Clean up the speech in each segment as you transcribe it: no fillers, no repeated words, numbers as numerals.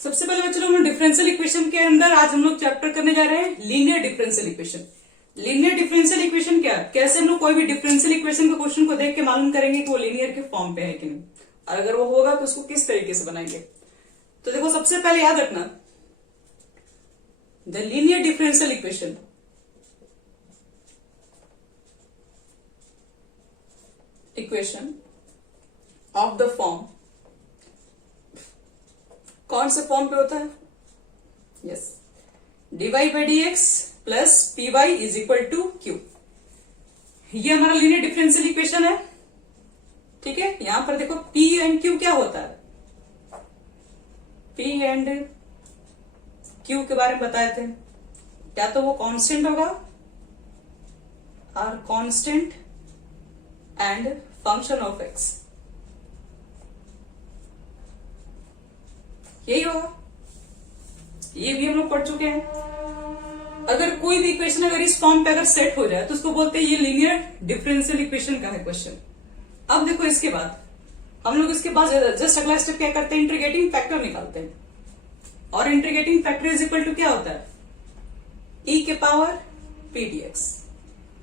सबसे पहले बच्चों हम डिफरेंशियल इक्वेशन के अंदर आज हम लोग चैप्टर करने जा रहे हैं linear differential equation. Linear differential equation क्या, कैसे हम लोग कोई भी डिफरेंशियल इक्वेशन के क्वेश्चन को देख के मालूम करेंगे कि वो लीनियर के फॉर्म पे है कि नहीं, और अगर वो होगा तो उसको किस तरीके से बनाएंगे। तो देखो सबसे पहले याद रखना, the linear differential equation of the form, कौन से फॉर्म पे होता है, yes, dy by D X plus P Y is equal to Q. ये हमारा लीनियर डिफरेंशियल इक्वेशन है, ठीक है। यहां पर देखो p एंड q क्या होता है, p एंड q के बारे में बताए थे, क्या तो वो कांस्टेंट होगा, are constant and function of x, यही होगा। ये भी हम लोग पढ़ चुके हैं। अगर कोई भी इक्वेशन अगर इस फॉर्म पे अगर सेट हो जाए तो उसको बोलते हैं ये लीनियर डिफरेंशियल इक्वेशन का है क्वेश्चन। अब देखो इसके बाद हम लोग इसके बाद जस्ट अगला स्टेप क्या करते हैं, इंटीग्रेटिंग फैक्टर निकालते हैं। और integrating factor is equal to क्या होता है, e के पावर पी डी एक्स,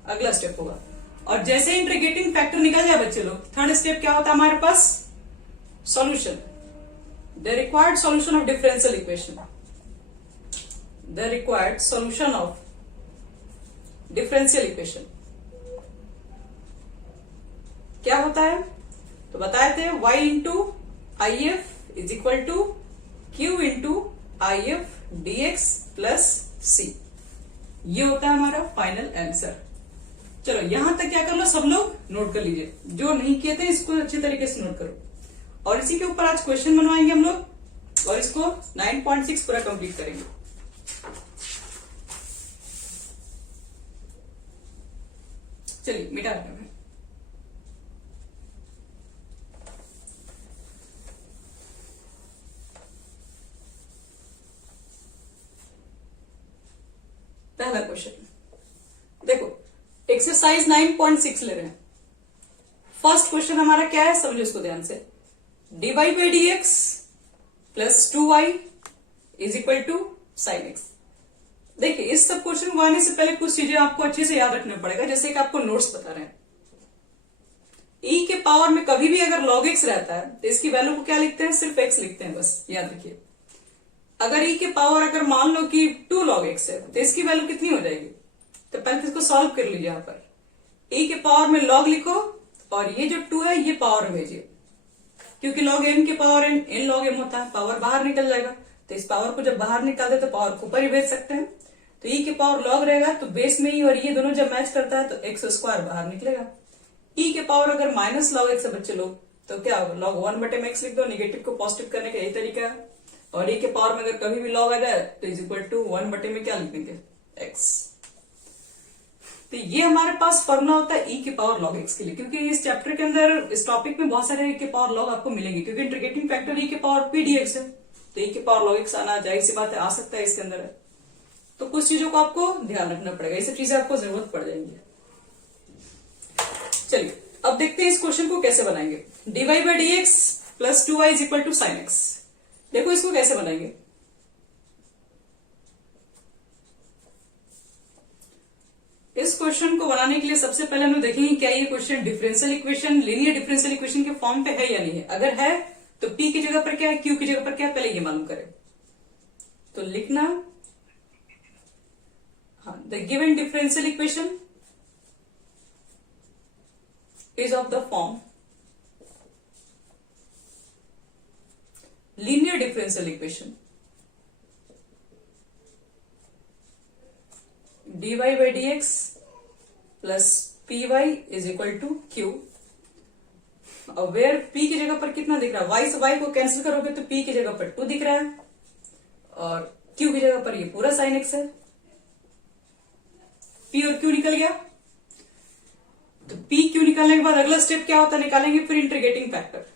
अगला स्टेप होगा। और जैसे इंटीग्रेटिंग फैक्टर निकल जाए बच्चे लोग, थर्ड स्टेप क्या होता है हमारे पास, solution, the required solution of differential equation, the required solution of differential equation क्या होता है, तो बताए थे y into I F is equal to Q into I F D X plus C. ये होता है हमारा फाइनल आंसर। चलो यहां तक क्या कर लो, सब लोग नोट कर लीजिए, जो नहीं किए थे इसको अच्छी तरीके से नोट करो। और इसी के ऊपर आज क्वेश्चन बनवाएंगे हम लोग, और इसको 9.6 पूरा कंप्लीट करेंगे। चलिए मिटा रहे हैं। पहला क्वेश्चन देखो, एक्सरसाइज 9.6 ले रहे हैं। फर्स्ट क्वेश्चन हमारा क्या है, समझो इसको ध्यान से, dy by D X plus 2y is equal to sine X. देखिए इस सब क्वेश्चन को आने से पहले कुछ चीजें आपको अच्छे से याद रखना पड़ेगा, जैसे कि आपको नोट्स बता रहे हैं। e के पावर में कभी भी अगर log x रहता है तो इसकी वैल्यू को क्या लिखते हैं, सिर्फ x लिखते हैं, बस याद रखिए। अगर e के पावर अगर मान लो कि 2 log x है तो इसकी वैल्यू कितनी हो जाएगी, तो पहले तो इसको सॉल्व कर लीजिए। यहां पर e के पावर में log लिखो और ये जो 2 है ये पावर में भेजिए, क्योंकि log m के पावर n log m होता है, पावर बाहर निकल जाएगा। तो इस पावर को जब बाहर निकाल दे तो पावर को ऊपर ही भेज सकते हैं। तो e के पावर log रहेगा तो बेस में ही, और ये दोनों जब मैच करता है तो एक्स स्क्वायर बाहर निकलेगा। e के पावर अगर माइनस log x है बच्चे लोग, तो क्या होगा, log 1 बटे में x लिख दो, निगेटिव को पॉजिटिव करने का यही तरीका है। और e के पावर में अगर कभी भी log आ जाए तो इज इक्वल टू 1 बटे में क्या लिख देंगे, x। तो ये हमारे पास फॉर्मूला होता है e के पावर log x के लिए, क्योंकि इस चैप्टर के अंदर इस टॉपिक में बहुत सारे e के पावर log आपको मिलेंगे, क्योंकि इंटीग्रेटिंग फैक्टर e के पावर p dx है। तो e के पावर log x आना जाहिर सी बात है, आ सकता है इसके अंदर है। तो कुछ चीजों को आपको ध्यान रखना पड़ेगा, ये सब चीजें आपको जरूरत पड़ जाएंगी। चलिए अब देखते हैं इस क्वेश्चन को कैसे बनाएंगे। dy by D X plus 2y is equal to sine X. देखो इसको कैसे बनाएंगे। इस क्वेश्चन को बनाने के लिए सबसे पहले हम लोग देखेंगे क्या ये question differential equation, linear differential equation के फॉर्म पे है या नहीं है। अगर है तो p की जगह पर क्या है, q की जगह पर क्या है, पहले ये मालूम करें। तो लिखना, हाँ, the given differential equation is of the form linear differential equation dy by D X plus P Y is equal to Q. और वेयर p की जगह पर कितना दिख रहा है, y से y को कैंसिल करोगे तो p की जगह पर 2 दिख रहा है, और q की जगह पर ये पूरा साइन x है। p और q निकल गया। तो p q निकालने के बाद अगला स्टेप क्या होता है, निकालेंगे फिर इंटीग्रेटिंग फैक्टर।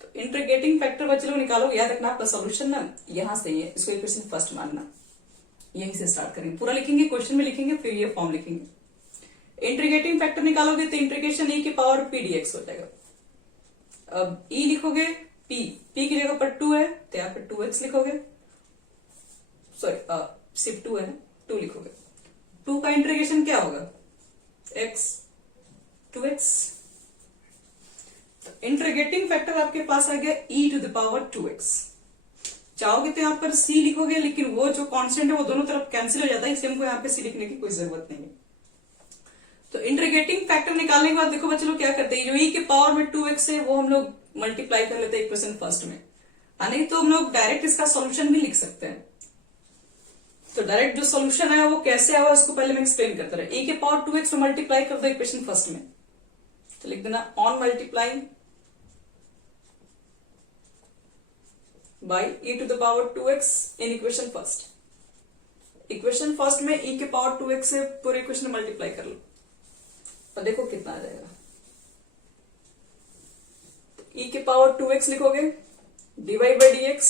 तो इंटीग्रेटिंग फैक्टर बच्चे लोग निकालोगे, याद रखना आपका सोल्यूशन ना यहां से ही है, इसको इक्वेशन फर्स्ट मानना, यहीं से स्टार्ट करेंगे, पूरा लिखेंगे, क्वेश्चन में लिखेंगे, फिर ये फॉर्म लिखेंगे। इंटीग्रेटिंग फैक्टर निकालोगे तो इंटीग्रेशन e की पावर p dx हो जाएगा। अब e लिखोगे p की जगह पर 2 है तो तो यहाँ पे 2x लिखोगे, सॉरी सिर्फ 2 है, 2 लिखोगे। 2 का इंटीग्रेशन क्या होगा, x 2x। इंटीग्रेटिंग फैक्टर आपके पास आ गया e to the power 2x। चाहोगे तो यहाँ पर c लिखोगे, लेकिन वो जो कांस्टेंट है वो दोनों तरफ कैंसिल हो जाता है, इसलिए हमको यहाँ पे c लिखने की कोई जरूरत नहीं है। तो इंटीग्रेटिंग फैक्टर निकालने के बाद देखो बच्चे लोग क्या करते हैं, जो e के पावर में 2x है वो हम लोग मल्टीप्लाई कर लेते हैं इक्वेशन फर्स्ट में, नहीं तो हम लोग डायरेक्ट इसका सॉल्यूशन भी लिख सकते हैं। तो डायरेक्ट जो सॉल्यूशन है वो कैसे आया उसको पहले मैं एक्सप्लेन करता रहा। e के पावर 2x में मल्टीप्लाई कर दो इक्वेशन फर्स्ट में, तो लिख देना on multiplying by e to the power 2x in equation first। Equation first में e के पावर 2x से पूरे इक्वेशन मल्टीप्लाई कर लो, और देखो कितना आ जाएगा। e के पावर 2x लिखोगे, dy by dx,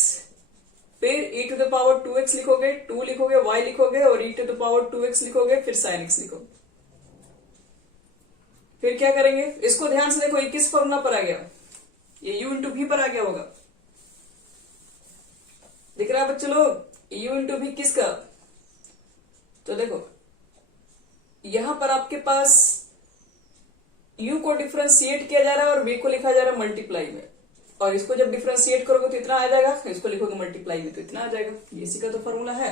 फिर e to the power 2x लिखोगे, 2 लिखोगे, y लिखोगे, और e to the power 2x लिखोगे, फिर sin x लिखोगे। फिर क्या करेंगे, इसको ध्यान से देखो, ये किस फॉर्मूला पर आ गया, ये u इंटू v पर आ गया होगा, दिख रहा है बच्चों लोग u इंटू v किसका। तो देखो यहां पर आपके पास u को डिफरेंशिएट किया जा रहा है और v को लिखा जा रहा है मल्टीप्लाई में, और इसको जब डिफरेंशिएट करोगे तो इतना आ जाएगा, इसको लिखोगे मल्टीप्लाई में तो इतना आ जाएगा। ये इसी का तो फॉर्मूला है,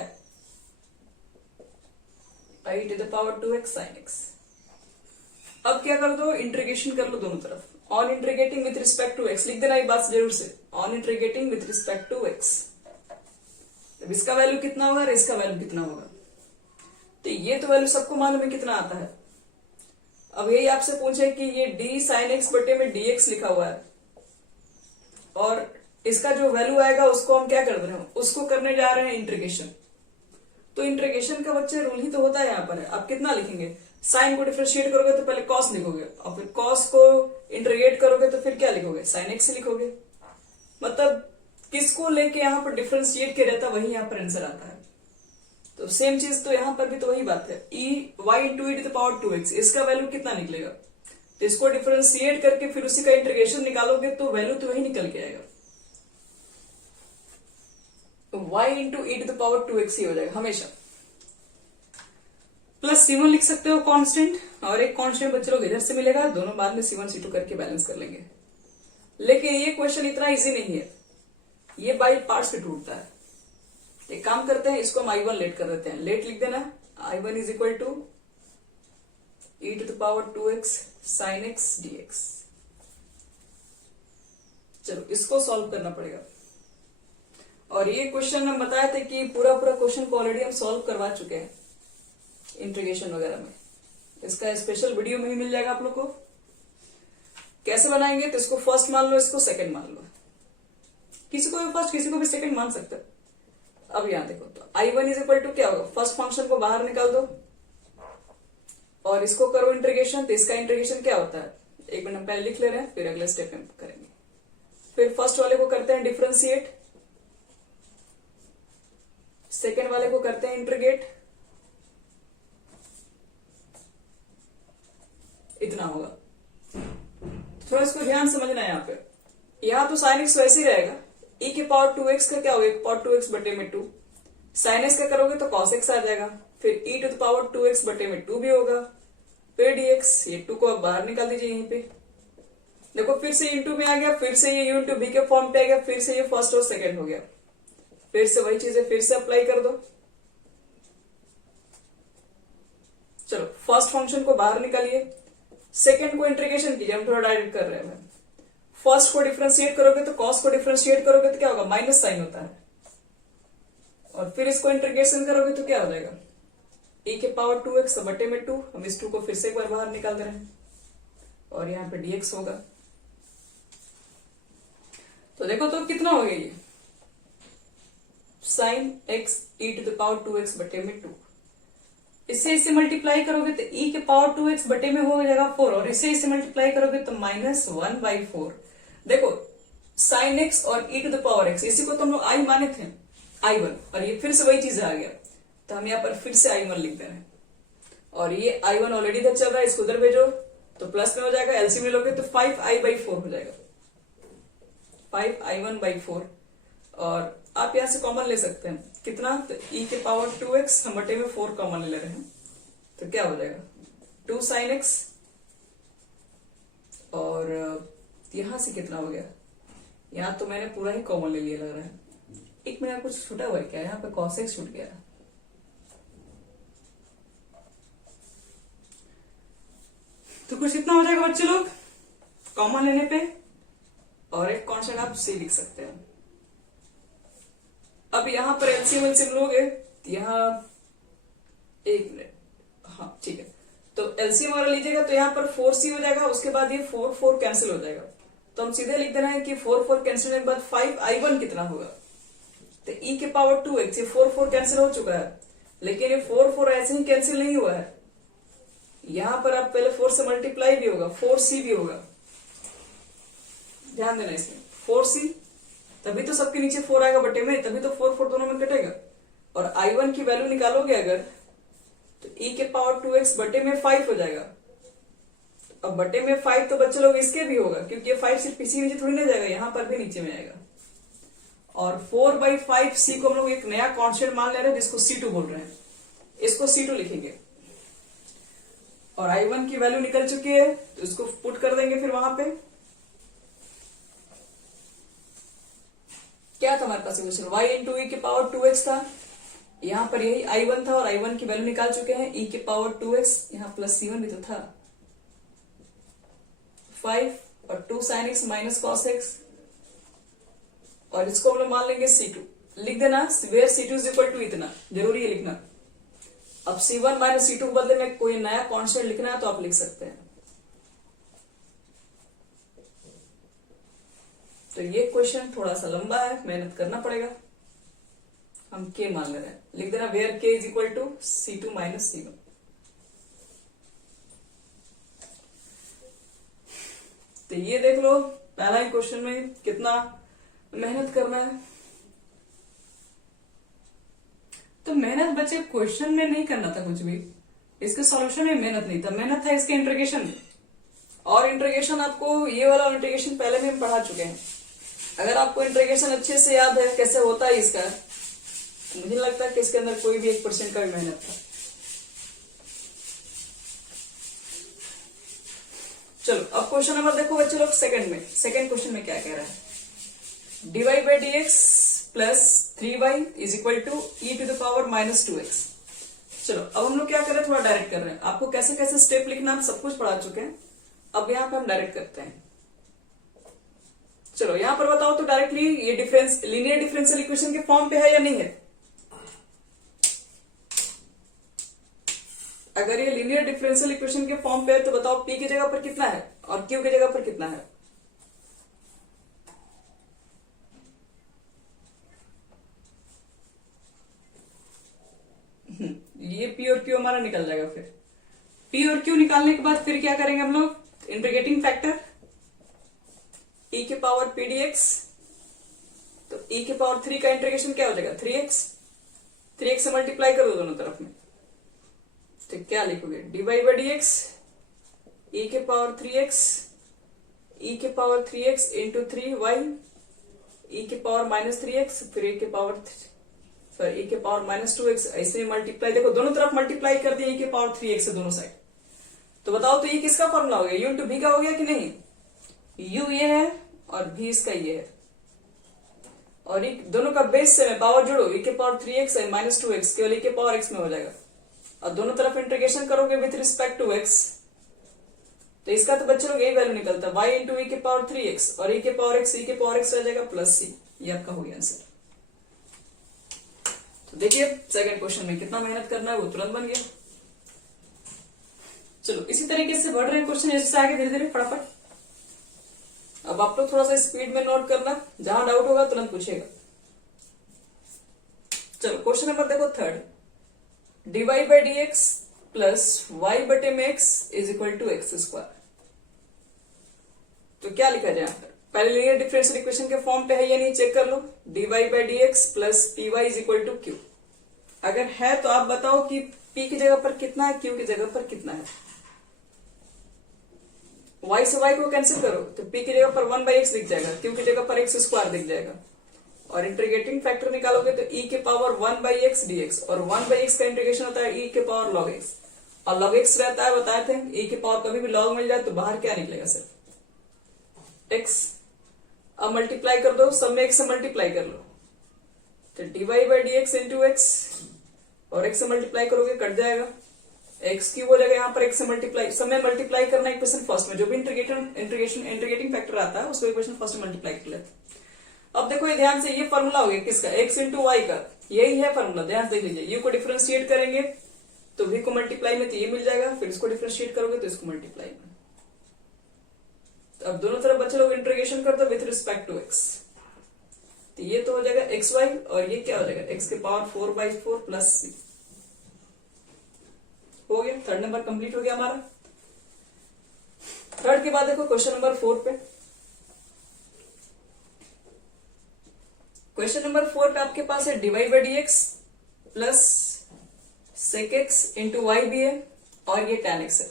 i to the power 2x sin x। अब क्या कर दो, इंटीग्रेशन कर लो दोनों तरफ, on integrating with respect to x लिख देना, ये बात जरूर से, on integrating with respect to x। अब इसका वैल्यू कितना होगा और इसका वैल्यू कितना होगा, तो ये तो वैल्यू सबको मालूम है कितना आता है। अब यही आपसे पूछे कि ये d sin x बटे में dx लिखा हुआ है, और इसका जो वैल्यू आएगा उसको हम क्या कर रहे हैं, उसको करने जा रहे हैं इंटीग्रेशन। तो इंटीग्रेशन का बच्चे रूल ही तो होता है यहाँ पर। अब कितना लिखेंगे, साइन को डिफरेंशिएट करोगे तो पहले कॉस लिखोगे, और फिर कॉस को इंटीग्रेट करोगे तो फिर क्या लिखोगे, साइन एक्स लिखोगे। मतलब किसको लेके यहाँ पर डिफरेंशिएट किया रहता है वही यहाँ पर आंसर आता है। तो सेम चीज तो यहाँ पर भी तो वही बात है, E Y into E to the power 2x, इसका वैल्यू कितना निकलेगा, तो इसको डिफरेंशिएट करके फिर उसी का इंटीग्रेशन निकालोगे तो वैल्यू तो वही निकल के आएगा, y into E to the power 2x ही हो जाएगा हमेशा। प्लस C1 लिख सकते हो कांस्टेंट, और एक कांस्टेंट बच्चे लोग इधर से मिलेगा, दोनों बाद में C1 C2 करके बैलेंस कर लेंगे। लेकिन ये क्वेश्चन इतना इजी नहीं है, ये बाई पार्ट्स पे टूटता है। एक काम करते हैं, इसको हम I1 लेट कर देते हैं, लेट लिख देना, I1 is equal to E to the power 2x sin x dx। चलो इसको सॉल्व करना पड़ेगा, और ये क्वेश्चन हम बताए थे कि पूरा क्वेश्चन को ऑलरेडी हम सॉल्व करवा चुके हैं इंटीग्रेशन वगैरह में। इसका स्पेशल वीडियो में ही मिल जाएगा आप लोग को। कैसे बनाएंगे, तो इसको फर्स्ट मान लो, इसको सेकंड मान लो, किसी को भी फर्स्ट किसी को भी सेकंड मान सकते हो। अब यहां देखो, तो I1 इज इक्वल टू क्या होगा, फर्स्ट फंक्शन को बाहर निकाल दो और इसको करो इंटीग्रेशन, तो इसका इंटीग्रेशन क्या होता है, एक मिनट पहले लिख ले रहे हैं, फिर अगले स्टेप में करेंगे। फिर फर्स्ट वाले को करते हैं डिफरेंशिएट, सेकेंड वाले को करते हैं इंटीग्रेट, इतना होगा। थोड़ा इसको ध्यान समझना है यहाँ पे, यहाँ तो साइन एक्स वैसे ही रहेगा, e के पावर 2x का क्या होगा, पावर 2x बटे में 2, साइन एक्स का करोगे तो cos x आ जाएगा, फिर e to the power 2x बटे में 2 भी होगा, फिर dx, ये 2 को अब बाहर निकाल दीजिए यहीं पे, देखो फिर से इंटू में आ गया, फिर से ये u इंटू b के फॉर्म पे आ गया, फिर से ये फर्स्ट और सेकेंड हो गया, फिर से वही चीजें फिर से अप्लाई कर दो। चलो फर्स्ट फंक्शन को बाहर निकालिए, सेकेंड को इंटीग्रेशन कीजिए, हम थोड़ा डायरेक्ट कर रहे हैं। फर्स्ट को डिफरेंशिएट करोगे तो कॉस को डिफरेंशिएट करोगे तो क्या होगा, माइनस साइन होता है, और फिर इसको इंटीग्रेशन करोगे तो क्या हो जाएगा, e के पावर 2x बटे में 2, हम इस 2 को फिर से एक बार बाहर निकाल दे रहे हैं, और यहाँ पे dx होगा। तो देखो तो कितना हो गया, ये sine x e to the power 2x बटे में 2, इससे मल्टीप्लाई करोगे तो e के पावर 2x बटे में हो जाएगा 4, और इससे मल्टीप्लाई करोगे तो -1/4। देखो साइन x और e to the power x, इसी को तो हम लोग i माने थे I1, और ये फिर से वही चीज आ गया, तो हम यहाँ पर फिर से I1 लिख दे रहे हैं, और ये I1 ऑलरेडी इधर चल रहा है, इसको उधर भेजो तो प्लस में हो जाएगा, एलसीएम लोगे तो 5i/4 हो जाएगा, 5i1/4। और आप यहां से कॉमन ले सकते हैं कितना, तो e के पावर 2x हम बटे में 4 कॉमन ले रहे हैं, तो क्या हो जाएगा 2 sin x, और यहां से कितना हो गया, यहां तो मैंने पूरा ही कॉमन ले लिया लग रहा है, एक मिनट कुछ छूटा हुआ है क्या, यहाँ पे cos x छूट गया, तो कुछ इतना हो जाएगा बच्चे लोग कॉमन लेने पे, और एक कांस्टेंट आप c लिख सकते हैं। अब यहां पर एलसीएम लोगे, यहाँ एक मिनट, हाँ ठीक है, तो एलसीएम वाला लीजिएगा तो यहाँ पर 4c हो जाएगा, उसके बाद ये 4 कैंसिल हो जाएगा, तो हम सीधे लिख देना है कि 4 कैंसिल होने के बाद 5i1 कितना होगा, तो e के पावर 2x, ये 4 कैंसिल हो चुका है, लेकिन ये 4 ऐसे ही कैंसिल नहीं हुआ है, यहां पर आप पहले 4 से मल्टीप्लाई भी होगा, 4c भी होगा, ध्यान देना इसमें 4c, तभी तो सबके नीचे 4 आएगा बटे में, तभी तो 4 दोनों में कटेगा, और i1 की वैल्यू निकालोगे अगर, तो e के पावर 2x बटे में 5 हो जाएगा। अब बटे में 5 तो बच्चे लोग इसके भी होगा, क्योंकि ये 5 सिर्फ इसी नीचे थोड़ी ना जाएगा, यहां पर भी नीचे में आएगा, और 4/5c को हम लोग एक नया कांस्टेंट मान ले रहे हैं जिसको c2 बोल रहे हैं, इसको c2 लिखेंगे, और i1 की वैल्यू निकल चुकी है तो इसको पुट कर देंगे, फिर वहां पे क्या था हमारे पास इक्वेशन, y इंटू e के पावर 2x था, यहां पर यही i1 था और i1 की वैल्यू निकाल चुके हैं, e के पावर 2x, यहां प्लस c1 भी तो था, 5 और 2 sin x minus cos x, और इसको हम लोग मान लेंगे c2, लिख देना where c2 is equal to इतना, जरूरी है लिखना। अब c1 माइनस c2 के बदले में कोई नया कांस्टेंट लिखना है तो आप लिख सकते हैं। तो ये क्वेश्चन थोड़ा सा लंबा है, मेहनत करना पड़ेगा, हम k मान ले रहे हैं, लिख देना where k is equal to c2 minus c1। तो ये देख लो पहला ही क्वेश्चन में कितना मेहनत करना है, तो मेहनत बच्चे क्वेश्चन में नहीं करना था कुछ भी, इसके सॉल्यूशन में मेहनत नहीं था, मेहनत था इसके इंटीग्रेशन में, और इंटीग्रेशन आपको ये वाला इंटीग्रेशन पहले भी हम पढ़ा चुके हैं, अगर आपको इंटीग्रेशन अच्छे से याद है कैसे होता है इसका, तो मुझे लगता है कि इसके अंदर कोई भी 1% का भी मेहनत था। चलो अब क्वेश्चन नंबर देखो बच्चे लोग, सेकंड क्वेश्चन में क्या कह रहा है, dy by dx plus 3y is equal to e to the power minus 2x। चलो अब हम लोग क्या कर रहे हैं, थोड़ा डायरेक्ट कर रहे हैं, आपको कैसे कैसे स्टेप लिखना हम सब कुछ पढ़ा चुके हैं, अब यहाँ पे हम डायरेक्ट करते हैं। चलो यहां पर बताओ तो डायरेक्टली ये डिफरेंस लीनियर डिफरेंशियल इक्वेशन के फॉर्म पे है या नहीं है, अगर ये लीनियर डिफरेंशियल इक्वेशन के फॉर्म पे है तो बताओ p की जगह पर कितना है और q की जगह पर कितना है, ये p और q हमारा निकल जाएगा, फिर p और q निकालने के बाद फिर क्या करेंगे हम लोग, इंटीग्रेटिंग फैक्टर e के पावर p dx, तो e के पावर 3 का इंटीग्रेशन क्या हो जाएगा 3x से मल्टीप्लाई कर दो दोनों तरफ में, तो क्या लिखोगे dy by dx e के power 3x into 3y e के पावर माइनस 3x, फिर e के पावर माइनस 2x, ऐसे मल्टीप्लाई, देखो दोनों तरफ मल्टीप्लाई कर दिया e के पावर 3x से दोनों साइड, तो बताओ तो ये किसका फॉर्मूला हो गया, u इंटू v का हो गया कि नहीं, u ये है और v इसका ये है, और दोनों का बेस से पावर जोड़ो, e के पावर 3x है माइनस 2x, केवल e के पावर x में हो जाएगा, और दोनों तरफ इंटीग्रेशन करोगे विथ रिस्पेक्ट टू x, तो इसका तो बच्चों लोग यही वैल्यू निकलता है y इंटू e के पावर 3x, और e के पावर x आ जाएगा प्लस c, ये आपका हो गया आंसर। तो देखिए सेकंड क्वेश्चन में कितना मेहनत करना है वो तुरंत बन गया। चलो इसी तरीके से बढ़ रहे क्वेश्चन ऐसे आगे धीरे धीरे फटाफट, अब आप लोग थोड़ा सा स्पीड में नोट करना, जहां डाउट होगा तुरंत पूछेगा। चलो क्वेश्चन नंबर देखो third, dy by dx plus y बटे में x is equal to X square, तो क्या लिखा जाए यहाँ पर, पहले लीनियर डिफरेंशियल इक्वेशन के फॉर्म पे है या नहीं चेक कर लो, dy by dx plus py is equal to q, अगर है तो आप बताओ कि p की जगह पर कितना है, q की जगह पर कितना है, y से y को कैंसिल करो तो p की जगह पर 1/x दिख जाएगा, q की जगह पर x स्क्वायर दिख जाएगा, और इंटीग्रेटिंग फैक्टर निकालोगे तो e के पावर 1/x dx, और 1/x का इंटीग्रेशन होता है e के पावर log x, और log x रहता है, बताए थे e के पावर कभी भी log मिल जाए तो बाहर क्या निकलेगा, सिर्फ x। अब मल्टीप्लाई कर दो, सब में x से मल्टीप्लाई कर लो, तो dy/dx इंटू एक्स, और x से मल्टीप्लाई करोगे कट जाएगा, x क्यूब हो जाएगा, यहाँ पर x से मल्टीप्लाई, सब में मल्टीप्लाई करना इक्वेशन फर्स्ट में, जो भी इंटीग्रेटिंग फैक्टर आता है उसको इक्वेशन फर्स्ट में मल्टीप्लाई कर लेते। अब देखो ये ध्यान से, ये फॉर्मूला हो गया किसका, x इंटू वाई का, यही है फॉर्मूला, ध्यान से देख लीजिए। u को डिफरेंशिएट करेंगे तो v को मल्टीप्लाई में तो ये मिल जाएगा, फिर इसको डिफरेंशिएट करोगे तो इसको मल्टीप्लाई में। तो अब दोनों तरफ बच्चे लोग इंटीग्रेशन कर दो विथ रिस्पेक्ट टू x, तो ये तो हो जाएगा xy, और ये क्या हो जाएगा x के पावर 4/4 प्लस c। हो गया, थर्ड नंबर कंप्लीट हो गया हमारा। थर्ड के बाद देखो क्वेश्चन नंबर 4 पे। क्वेश्चन नंबर 4 पे आपके पास है dy/dx plus sec x into Y भी है, और ये tan x है।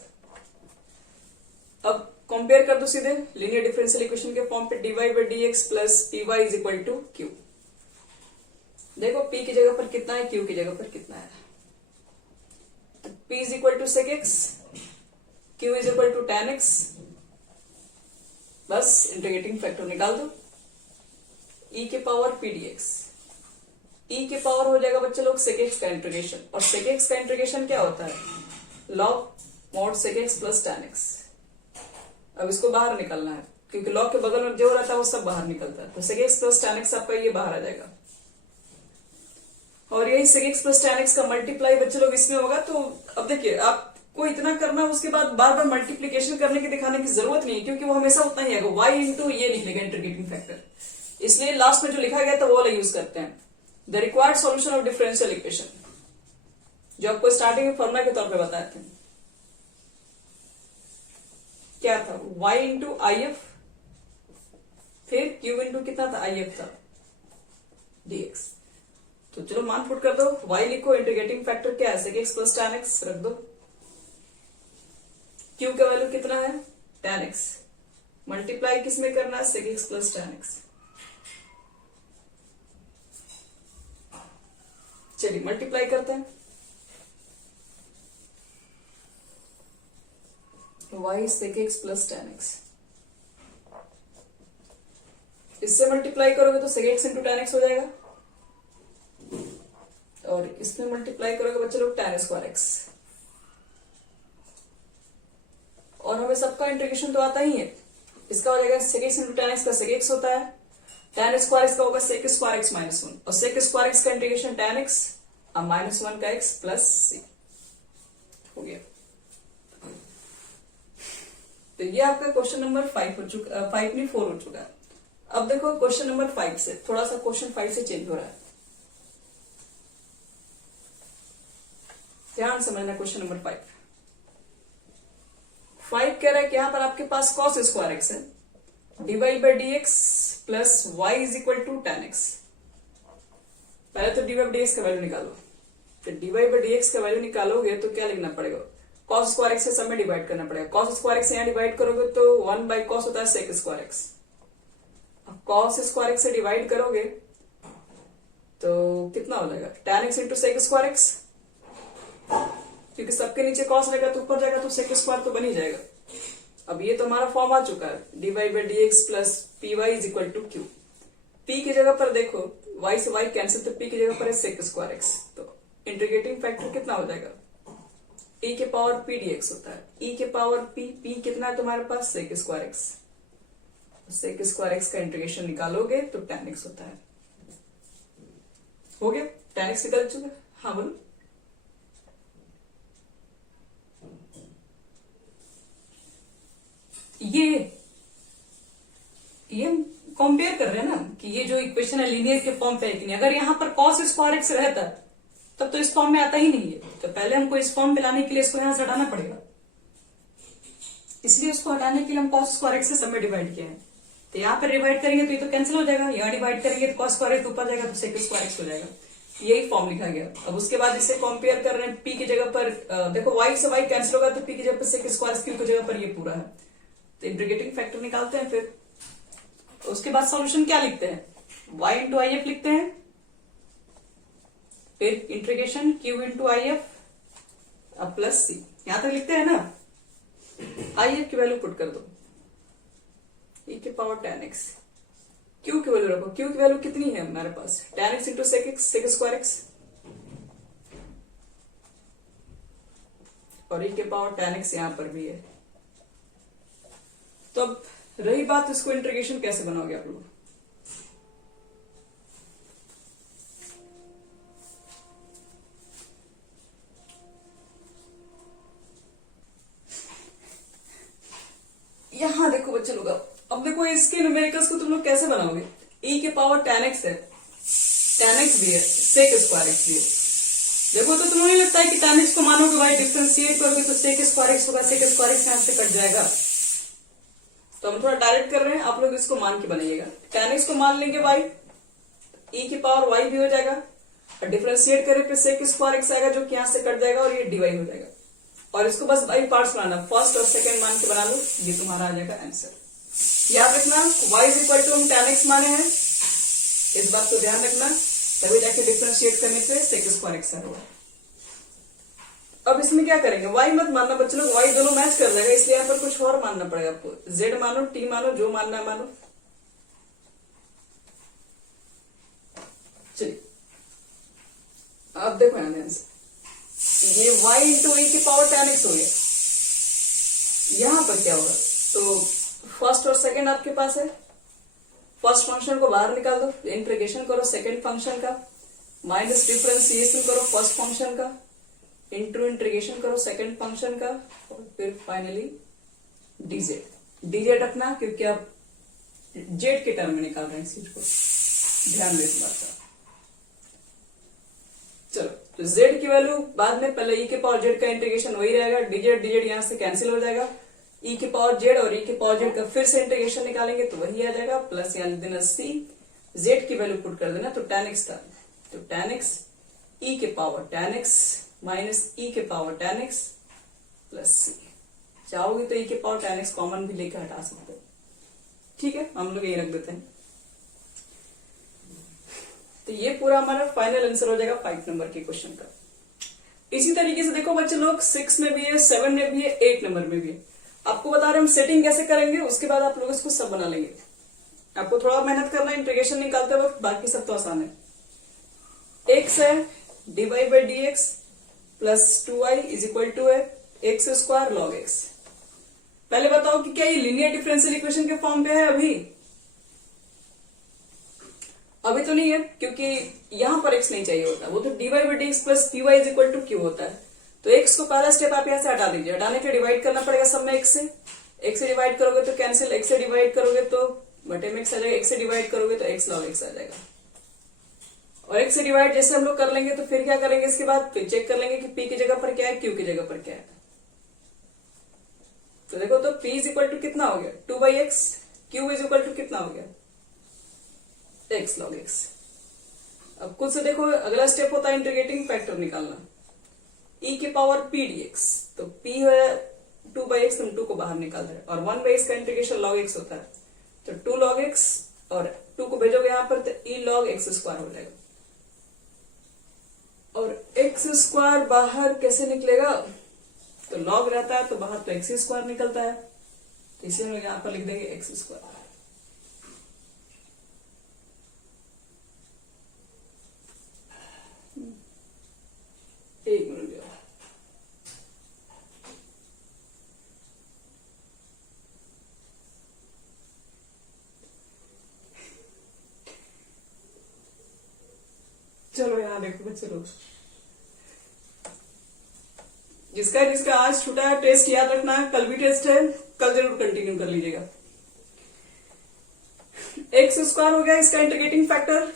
अब कंपेयर कर दो सीधे लीनियर डिफरेंशियल इक्वेशन के फॉर्म पे, dy/dx plus py is equal to q। देखो p की जगह पर कितना है, q की जगह पर कितना है, तो p is equal to sec x, q is equal to tan x, बस इंटीग्रेटिंग फैक्टर निकाल दो, e के पावर p dx, e के पावर हो जाएगा बच्चे लोग sec x का इंटीग्रेशन, और sec x का इंटीग्रेशन क्या होता है, log mod sec x plus tan x। अब इसको बाहर निकलना है, क्योंकि log के बगल में जो रहता है वो सब बाहर निकलता है, तो sec x plus tan x आपका ये बाहर आ जाएगा, और यही sec x plus tan x का मल्टीप्लाई बच्चे लोग इसमें होगा। तो अब देखिए, आपको इतना करना, उसके बाद बार बार मल्टीप्लीकेशन करने की दिखाने की जरूरत नहीं है, क्योंकि वो हमेशा उतना ही आएगा, y इंटू ये निकलेगा इंटीग्रेटिंग फैक्टर, इसलिए लास्ट में जो लिखा गया था वो वाला यूज करते हैं, the required solution of differential equation, जो आपको स्टार्टिंग में फॉर्मूला के तौर पे बताए थे। क्या था, y इंटू आई एफ, फिर q इंटू कितना था, आई एफ था, dx। तो चलो मान पुट कर दो, y लिखो, इंटीग्रेटिंग फैक्टर क्या है, sec x plus tan x रख दो, q का वैल्यू कितना है, tan x, मल्टीप्लाई किस में करना है, sec x plus tan x। चलिए मल्टीप्लाई करते हैं, y sec x plus tan x, इससे मल्टीप्लाई करोगे तो sec x into tan x हो जाएगा, और इसमें मल्टीप्लाई करोगे बच्चे लोग tan स्क्वायर x, और हमें सबका इंटीग्रेशन तो आता ही है, इसका हो जाएगा sec x into tan x का sec x होता है, tan स्क्वायर x का होगा sec स्क्वायर x माइनस 1, और sec स्क्वायर x का इंटीग्रेशन tan x अब -1 का x प्लस c हो गया। तो ये आपका क्वेश्चन नंबर 5 हो चुका, 5 नहीं 4 हो चुका है। अब देखो क्वेश्चन नंबर 5 से थोड़ा सा क्वेश्चन 5 से चेंज हो रहा है, ध्यान समझना। क्वेश्चन नंबर 5 कह रहा है कि यहां पर आपके पास cos स्क्वायर x है, dy/dx plus y is equal to tan x। पहले तो dy/dx का वैल्यू निकालो, तो dy/dx का वैल्यू निकालोगे तो क्या लिखना पड़ेगा, cos स्क्वायर x से सब में डिवाइड करना पड़ेगा, cos स्क्वायर x से यहाँ डिवाइड करोगे तो 1/cos होता है sec स्क्वायर x, अब cos स्क्वायर x से डिवाइड करोगे तो कितना हो जाएगा, tan x into sec square x, क्योंकि सबके नीचे cos रहेगा तो ऊपर जाएगा तो sec स्क्वायर तो बन ही जाएगा। अब ये तो हमारा फॉर्म आ चुका है, dy/dx plus py is equal to q, p की जगह पर देखो y से y कैंसिल, तो p की जगह पर है sec स्क्वायर x, तो इंटीग्रेटिंग फैक्टर कितना हो जाएगा, e के पावर p dx होता है, e के पावर p कितना है तुम्हारे पास, sec square x, sec square x का इंटीग्रेशन निकालोगे तो tan x होता है। हो गया, tan x निकल चुका। हाँ बोलो, ये कंपेयर कर रहे हैं ना कि ये जो इक्वेशन है लीनियर के फॉर्म पे है कि नहीं। अगर यहाँ पर cos स्क्वायर x रहता तब तो इस फॉर्म में आता ही नहीं है, तो पहले हमको इस फॉर्म में लाने के लिए इसको यहां से हटाना पड़ेगा, इसलिए उसको हटाने के लिए हम cos स्क्वायर x से सब में डिवाइड किया है। तो यहाँ पर डिवाइड करेंगे तो ये तो कैंसिल हो जाएगा, यहाँ डिवाइड करेंगे तो cos स्क्वायर x ऊपर जाएगा तो sec स्क्वायर x हो जाएगा, यही फॉर्म लिखा गया। अब उसके बाद इसे कंपेयर कर रहे हैं, p की जगह पर देखो y से y कैंसिल होगा तो p की जगह पर sec स्क्वायर x, q की जगह पर ये पूरा है, तो इंटीग्रेटिंग फैक्टर निकालते हैं। फिर उसके बाद सॉल्यूशन क्या लिखते हैं, y इंटू आई एफ लिखते हैं, फिर integration q into I F अब प्लस सी, यहां तक लिखते हैं ना। आई एफ की वैल्यू पुट कर दो, e के पावर tan x, q की वैल्यू रखो, q की वैल्यू कितनी है हमारे पास, tan x into sec X, sec square X, और e के पावर tan x यहां पर भी है। तो अब रही बात इसको इंटीग्रेशन कैसे बनाओगे आप लोग। यहां देखो बच्चे लोग, अब देखो इसके न्यूमेरिकल्स को तुम लोग कैसे बनाओगे। e के पावर tan x है, tan x भी है, सेक स्क्वायर एक्स भी है। देखो तो तुम्हें नहीं लगता है कि tan x को मानोगे भाई डिफरेंशिएट करोगे तो सेक स्क्वायर एक्स होगा, सेक स्क्वायर एक्स यहां से कट जाएगा। तो हम थोड़ा डायरेक्ट कर रहे हैं, आप लोग इसको मान के बनाइएगा। tan x को मान लेंगे y, e की पावर y भी हो जाएगा, और डिफरेंशिएट करें फिर सेक स्क्वायर एक्स आएगा जो कि यहां से कट जाएगा और ये dy हो जाएगा। और इसको बस बाई पार्ट्स बनाना, फर्स्ट और सेकंड मान के बना लो, ये तुम्हारा आ जाएगा आंसर। याद रखना y इज इक्वल टू हम tan x माने हैं, इस बात को ध्यान रखना, तभी जाके डिफरेंशिएट करने पे सेक स्क्वायर एक्स आएगा। अब इसमें क्या करेंगे, y मत मानना बच्चे लोग, y दोनों मैच कर जाएगा, इसलिए यहाँ पर कुछ और मानना पड़ेगा आपको। z मानो, t मानो, जो मानना है मानो। चलिए अब देखो यहां ध्यान से, ये y इंटू e की पावर tan x हो गया। यहां पर क्या होगा, तो फर्स्ट और सेकंड आपके पास है, फर्स्ट फंक्शन को बाहर निकाल दो, इंटीग्रेशन करो सेकंड फंक्शन का, माइनस डिफरेंशिएशन करो फर्स्ट फंक्शन का, इंटू इंटीग्रेशन करो सेकंड फंक्शन का, और फिर फाइनली dz। dz रखना क्योंकि आप z के टर्म में निकाल रहे हैं इस चीज को, ध्यान दे इस बात का। चलो तो z की वैल्यू बाद में, पहले e के पावर z का इंटीग्रेशन वही रहेगा, dz यहां से कैंसिल हो जाएगा, e के पावर z और e के पावर z का फिर से इंटीग्रेशन निकालेंगे तो वही आ जाएगा, प्लस यहां लिख देना c, z की वैल्यू पुट कर देना, तो tan x था, तो tan x e के power tan x minus e के power tan x plus c। चाहोगे तो e के पावर tan x कॉमन भी लेकर हटा सकते हो, ठीक है, हम लोग यही रख देते हैं। तो ये पूरा हमारा फाइनल आंसर हो जाएगा 5 नंबर के क्वेश्चन का। इसी तरीके से देखो बच्चे लोग 6 में भी है, 7 में भी है, 8 नंबर में भी है। आपको बता रहे हम सेटिंग कैसे करेंगे, उसके बाद आप लोग इसको सब बना लेंगे। आपको थोड़ा मेहनत करना है इंटीग्रेशन निकालते वक्त, बाकी सब तो आसान है। x है dy by D X plus 2y is equal to है एक्स स्क्वायर लॉग एक्स। पहले बताओ कि क्या ये लीनियर डिफरेंशियल इक्वेशन के फॉर्म पे है अभी तो नहीं है, क्योंकि यहां पर x नहीं चाहिए होता, वो तो dy by D X plus P Y is equal to Q होता है। तो x को पहला स्टेप आप यहां से हटा दीजिए, हटाने के डिवाइड करना पड़ेगा सब में x से डिवाइड करोगे तो कैंसिल, x से डिवाइड करोगे तो बटे में x आ जाएगा, x से डिवाइड करोगे तो x लॉग x आ जाएगा। और x से डिवाइड जैसे हम लोग कर लेंगे तो फिर क्या करेंगे, इसके बाद फिर चेक कर लेंगे कि p की जगह पर क्या है, q की जगह पर क्या है। तो देखो तो p इज इक्वल टू कितना हो गया 2 by X, q is equal to कितना हो गया x लॉग x। अब खुद से देखो अगला स्टेप होता है इंटीग्रेटिंग फैक्टर निकालना, e के पावर p dx, तो p है 2 बाई एक्स, तुम 2 को बाहर निकाल रहे और 1 बाई एक्स का इंटीग्रेशन लॉग x होता है, तो 2 लॉग x और 2 को भेजोगे यहां पर तो e लॉग x स्क्वायर हो जाएगा। और x स्क्वायर बाहर कैसे निकलेगा, तो लॉग रहता है तो बाहर तो x स्क्वायर निकलता है, तो इसे हम लोग यहां पर लिख देंगे x स्क्वायर। एक मिनट दिया, चलो यहां देखो बच्चे लोग, जिसका आज छूटा है टेस्ट याद रखना, कल भी टेस्ट है, कल जरूर कंटिन्यू कर लीजिएगा। एक्स स्क्वायर हो गया इसका इंटीग्रेटिंग फैक्टर।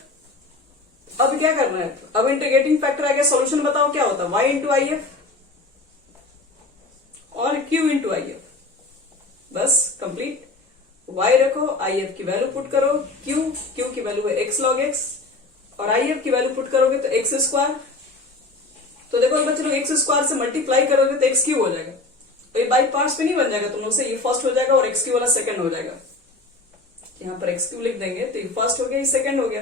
अब क्या करना है, अब इंटीग्रेटिंग फैक्टर आ गया, सॉल्यूशन बताओ क्या होता है, y इंटू आई एफ और q इंटू आई एफ, बस कंप्लीट। y रखो, आई एफ की वैल्यू पुट करो, q की वैल्यू है x लॉग x, और आई एफ की वैल्यू पुट करोगे तो एक्स स्क्वायर। तो देखो बच्चे लोग एक्स स्क्वायर से मल्टीप्लाई करोगे तो एक्स क्यू हो जाएगा, तो ये बाई पार्ट्स पे नहीं बन जाएगा तुम लोग से, ये फर्स्ट हो जाएगा और एक्स क्यू वाला सेकंड हो जाएगा। यहाँ पर x क्यू लिख देंगे तो ये फर्स्ट हो गया, ये सेकंड हो गया।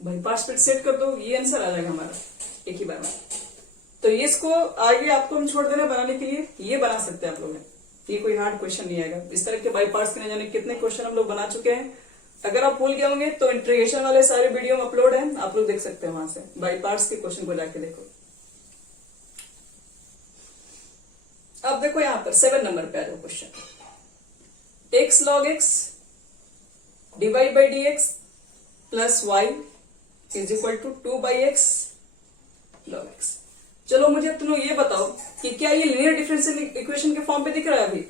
भाई पार्ट्स पे सेट कर दो, ये आंसर आ जाएगा हमारा एक ही बार में। तो ये इसको आगे आपको हम छोड़ देना बनाने के लिए, ये बना सकते हैं आप लोग, ये कोई हार्ड क्वेश्चन नहीं आएगा। इस तरह के बाई पार्ट्स के न जाने कितने क्वेश्चन हम लोग बना चुके हैं। अगर आप भूल गए होंगे तो इंटीग्रेशन वाले सारे वीडियो में अपलोड है, आप लोग देख सकते हैं वहां से, बाई पार्ट्स के क्वेश्चन को जाके देखो। अब देखो यहाँ पर 7 नंबर पे आ जाओ question, x log x dy by dx plus y is equal to 2 by x log x। चलो मुझे तुम लोग ये बताओ कि क्या ये लीनियर डिफरेंशियल इक्वेशन के फॉर्म पे दिख रहा है अभी?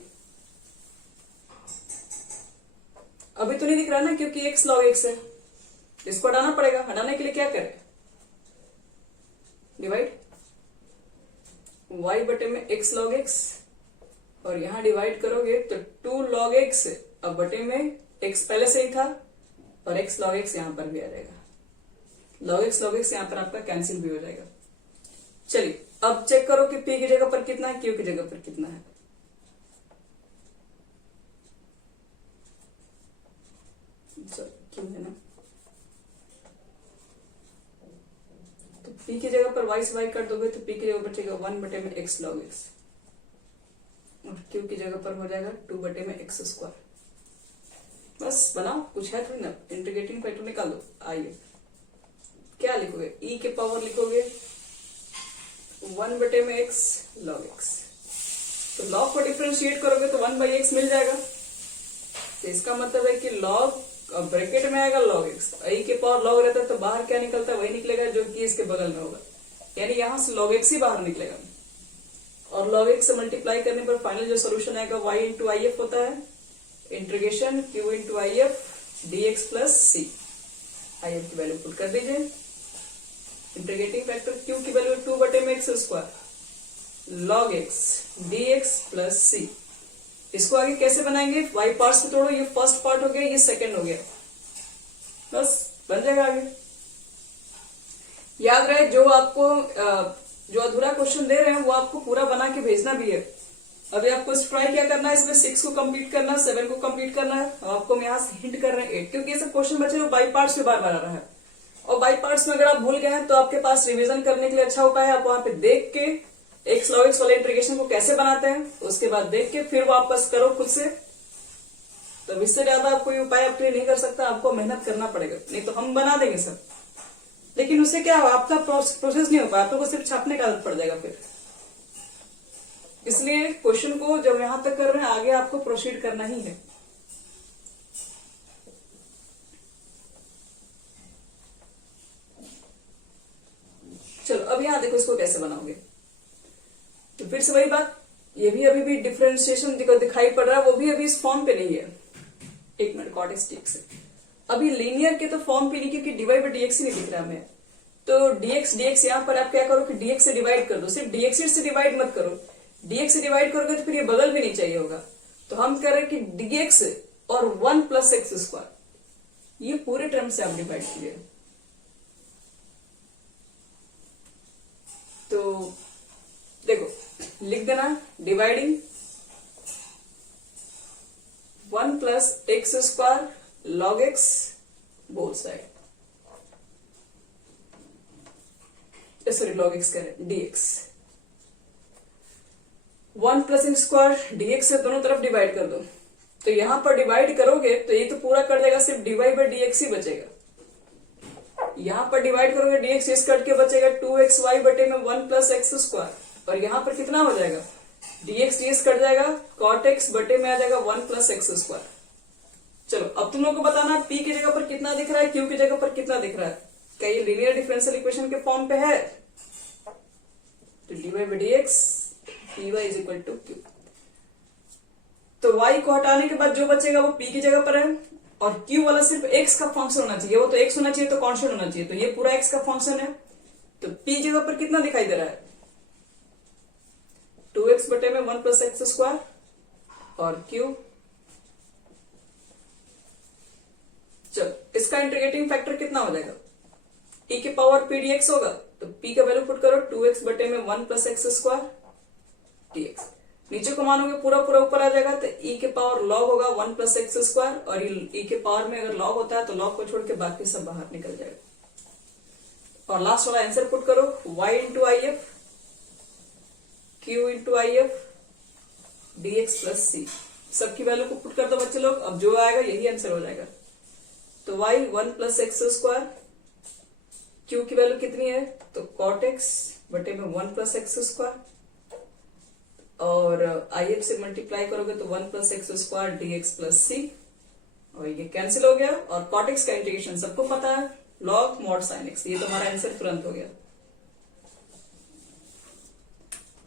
अभी तो नहीं दिख रहा ना, क्योंकि x log x है, इसको हटाना पड़ेगा। हटाने के लिए क्या करें, डिवाइड y बटे में x log x, और यहां डिवाइड करोगे तो 2 log x अब बटे में x पहले से ही था, और x log x यहां पर भी आ जाएगा। log x यहां पर आपका कैंसिल भी हो जाएगा। चलिए अब चेक करो कि p की जगह पर कितना है, q की जगह पर कितना है। q है ना, तो p की जगह पर y से y कर दोगे तो p की जगह पर बचेगा 1 बटे में x log x, और q की जगह पर हो जाएगा 2 बटे में x स्क्वायर। बस बनाओ, कुछ है थोड़ी ना, इंटीग्रेटिंग फैक्टर निकाल दो। आइए क्या लिखोगे, e के पावर लिखोगे 1 बटे में x log x, तो log को डिफरेंशिएट करोगे तो 1 by x मिल जाएगा। तो इसका मतलब है कि log ब्रैकेट में आएगा log x, e के पावर log रहता है तो बाहर क्या निकलता है, वही निकलेगा जो कि इसके बगल में होगा, यानी यहां से log x ही बाहर निकलेगा। और log x से मल्टीप्लाई करने पर फाइनल जो सोल्यूशन आएगा y इंटू आई एफ होता है, integration q into I F dx plus c। I F की वैल्यू पुट कर दीजिए, इंटीग्रेटिंग फैक्टर q की वैल्यू 2 बटे में x square log x dx plus c। इसको आगे कैसे बनाएंगे, y पार्ट्स पे तोड़ो, ये फर्स्ट पार्ट हो गया, ये सेकंड हो गया, बस बन जाएगा आगे। याद रहे जो आपको जो अधूरा क्वेश्चन दे रहे हैं वो आपको पूरा बना के भेजना भी है। अभी आपको इस ट्राई क्या करना है, इसमें 6 को कंप्लीट करना है, 7 को कंप्लीट करना है। अब आपको यहाँ से हिंट कर रहे हैं 8, क्योंकि ये सब क्वेश्चन बचे जो बाई पार्ट्स में बार बार आ रहा है, और बाई पार्ट्स में अगर आप भूल गए हैं तो आपके पास रिवीजन करने के लिए अच्छा उपाय है, आप वहां पे देख के x log x वाले इंटीग्रेशन को कैसे बनाते हैं, उसके बाद देख के फिर वापस करो खुद से। तो इससे ज्यादा आप कोई उपाय आपके लिए नहीं कर सकता, आपको मेहनत करना पड़ेगा, नहीं तो हम बना देंगे सब, लेकिन उससे क्या होगा, आपका प्रोसेस नहीं हो पाया, आप लोगों को सिर्फ छापने का आदत पड़ जाएगा फिर। इसलिए क्वेश्चन को जब यहां तक कर रहे हैं आगे आपको प्रोसीड करना ही है। चलो अब यहां देखो इसको कैसे बनाओगे, तो फिर से वही बात, ये भी अभी भी डिफरेंशिएशन दिखाई पड़ रहा है, वो भी अभी इस फॉर्म पे नहीं है। एक मिनट कॉट स्टिक से, अभी लीनियर के तो फॉर्म पे नहीं, क्योंकि डिवाइड बाई डीएक्स ही नहीं दिख रहा हमें। तो dx यहां पर आप क्या करो कि dx से डिवाइड कर दो, सिर्फ dx से डिवाइड मत करो, dx से डिवाइड करोगे तो फिर ये बगल भी नहीं चाहिए होगा। तो हम कह रहे हैं कि dx और 1 प्लस एक्स स्क्वायर, ये पूरे टर्म से आप डिवाइड कीजिए। तो देखो लिख देना, dividing 1 plus X square log x both side, sorry log x करें dx, 1 plus X square dx से दोनों तरफ डिवाइड कर दो। तो यहां पर डिवाइड करोगे तो ये तो पूरा कर देगा, सिर्फ डिवाइड बाई dx ही बचेगा। यहां पर डिवाइड करोगे dx इस कट के बचेगा 2xy बटे में 1 प्लस एक्स स्क्वायर, और यहां पर कितना हो जाएगा, dx कट जाएगा, cot x बटे में आ जाएगा 1 प्लस एक्स स्क्वायर। चलो अब तुम लोगों को बताना p की जगह पर कितना दिख रहा है, q की जगह पर कितना दिख रहा है, क्या ये लीनियर डिफरेंशियल इक्वेशन के फॉर्म पे है? तो dy by dx py is equal to q। तो y को हटाने के बाद जो बचेगा वो p की जगह पर है, और q वाला सिर्फ x का फंक्शन होना चाहिए, वो तो x होना चाहिए तो कांस्टेंट होना चाहिए, तो ये पूरा x का फंक्शन है। तो p जगह पर कितना दिखाई दे रहा है, 2x बटे में 1 प्लस एक्स स्क्वायर, और q, चलो इसका इंटीग्रेटिंग फैक्टर कितना हो जाएगा, e के पावर p dx होगा, तो p का वैल्यू पुट करो 2x बटे में 1 प्लस एक्स स्क्वायर dx। नीचे को मानोगे पूरा पूरा ऊपर आ जाएगा तो e के पावर log होगा 1 प्लस एक्स स्क्वायर, और e के पावर में अगर log होता है तो log को छोड़ के बाकी सब बाहर निकल जाएगा। और लास्ट वाला आंसर पुट करो, y into I F Q into I F D X plus C, सबकी वैल्यू को पुट कर दो बच्चे लोग। अब जो आएगा यही आंसर हो जाएगा। तो y 1 plus X square, q की वैल्यू कितनी है तो कॉट एक्स बटे में 1 प्लस एक्स स्क्वायर, और आई एफ से मल्टीप्लाई करोगे तो 1 plus X square D X plus C, और ये कैंसिल हो गया। और कॉट एक्स का इंटीग्रेशन सबको पता है, लॉग मॉड साइन एक्स, ये तो हमारा आंसर तुरंत हो गया।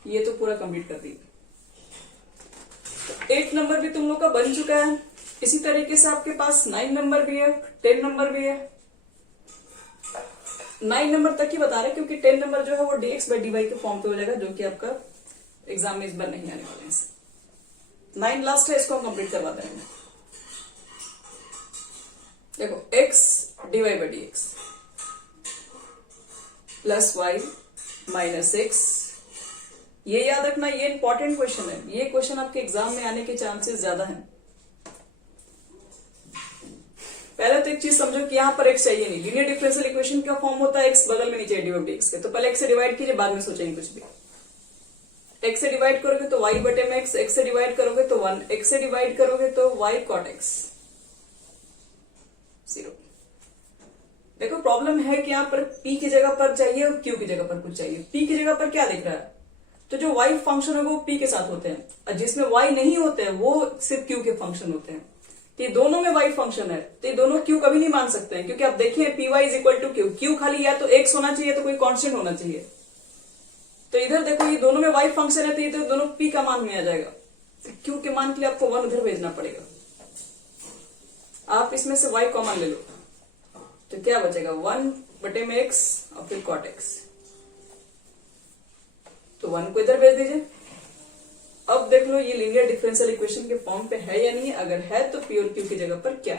ये तो पूरा कंप्लीट कर दिया। 8 नंबर भी तुम लोग का बन चुका है। इसी तरीके से आपके पास 9 नंबर भी है, 10 नंबर भी है। 9 नंबर तक ही बता रहे क्योंकि 10 नंबर जो है वो dx बाई dy के फॉर्म पे हो जाएगा, जो कि आपका एग्जाम में इस बार नहीं आने वाले हैं। 9 लास्ट है, इसको हम कंप्लीट करवा देंगे। देखो x dy by dx plus y minus x, ये याद रखना, ये इंपॉर्टेंट क्वेश्चन है। ये क्वेश्चन आपके एग्जाम में आने के चांसेस ज्यादा हैं। पहले तो एक चीज समझो कि यहाँ पर x चाहिए नहीं। लीनियर डिफरेंशियल इक्वेशन का फॉर्म होता है x बगल में नीचे dy बाई dx के, तो पहले x से डिवाइड कीजिए, बाद में सोचेंगे कुछ भी। x से डिवाइड करोगे तो y बटे में x से डिवाइड करोगे तो 1, x से डिवाइड करोगे तो y cot x 0। देखो प्रॉब्लम है कि यहाँ पर p की जगह पर चाहिए और q की जगह पर कुछ चाहिए। p की जगह पर क्या दिख रहा है, तो जो y फंक्शन होगा वो p के साथ होते हैं, और जिसमें y नहीं होते हैं वो सिर्फ q के फंक्शन होते हैं। तो ये दोनों में y फंक्शन है, तो ये दोनों q कभी नहीं मान सकते हैं, क्योंकि आप देखिए P Y is equal to Q, Q खाली या तो x होना चाहिए तो कोई कांस्टेंट होना चाहिए। तो इधर देखो ये दोनों में y फंक्शन है, तो ये तो दोनों p का मान में आ जाएगा। तो q के मान के लिए आपको 1 उधर भेजना पड़ेगा। आप इसमें से y कॉमन ले लो तो क्या बचेगा, 1 बटे में x और फिर cot x, तो 1 को इधर भेज दीजिए। अब देख लो ये लीनियर डिफरेंशियल इक्वेशन के फॉर्म पे है या नहीं, अगर है तो p और q की जगह पर क्या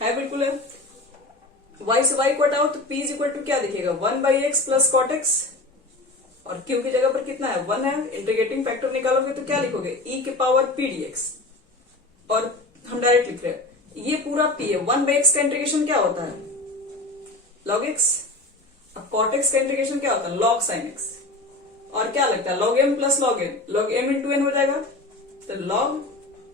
है बिल्कुल है। y से y को हटाओ तो p इज इक्वल टू क्या दिखेगा, 1 by X plus cot X, और q की जगह पर कितना है 1 है। इंटीग्रेटिंग फैक्टर निकालोगे तो क्या लिखोगे, e के पावर p dx, और हम डायरेक्ट लिख रहे हैं ये पूरा p है। 1 बाई एक्स का इंटीग्रेशन क्या होता है log x, अब cot x का इंटीग्रेशन क्या होता है log sin x, और क्या लगता है log m plus log n, log m into n हो जाएगा, तो log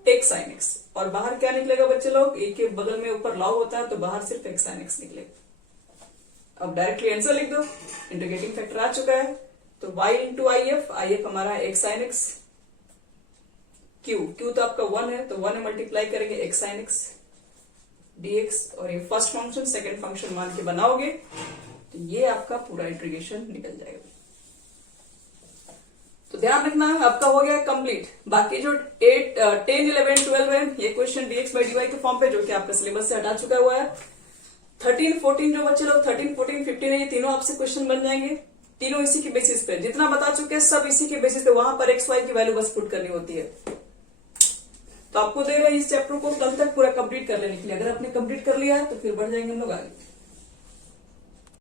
x sin x, और बाहर क्या निकलेगा बच्चे लोग, e के बगल में ऊपर log होता है तो बाहर सिर्फ x sin x निकलेगा। अब डायरेक्टली आंसर लिख दो, इंटीग्रेटिंग फैक्टर आ चुका है, तो y इंटू आई एफ हमारा है x sin x, q तो आपका 1 है तो 1 में मल्टीप्लाई करेंगे x sin x dx, और ये फर्स्ट फंक्शन सेकंड फंक्शन मान के बनाओगे तो ये आपका पूरा इंटीग्रेशन निकल जाएगा। तो ध्यान रखना आपका हो गया कंप्लीट। बाकी जो 8, 10, 11, 12 है ये क्वेश्चन dx बाई dy के फॉर्म पे, जो कि आपका सिलेबस से हटा चुका हुआ है। 13, 14 जो बच्चे लोग 13, 14, 15 है, ये तीनों आपसे क्वेश्चन बन जाएंगे। तीनों इसी के बेसिस पे, जितना बता चुके हैं सब इसी के बेसिस पे, वहां पर एक्स वाई की वैल्यू बस पुट करनी होती है। तो आपको दे रहे हैं इस चैप्टर को कल तक पूरा कंप्लीट कर लेने के लिए। अगर आपने कंप्लीट कर लिया है तो फिर बढ़ जाएंगे हम लोग आगे।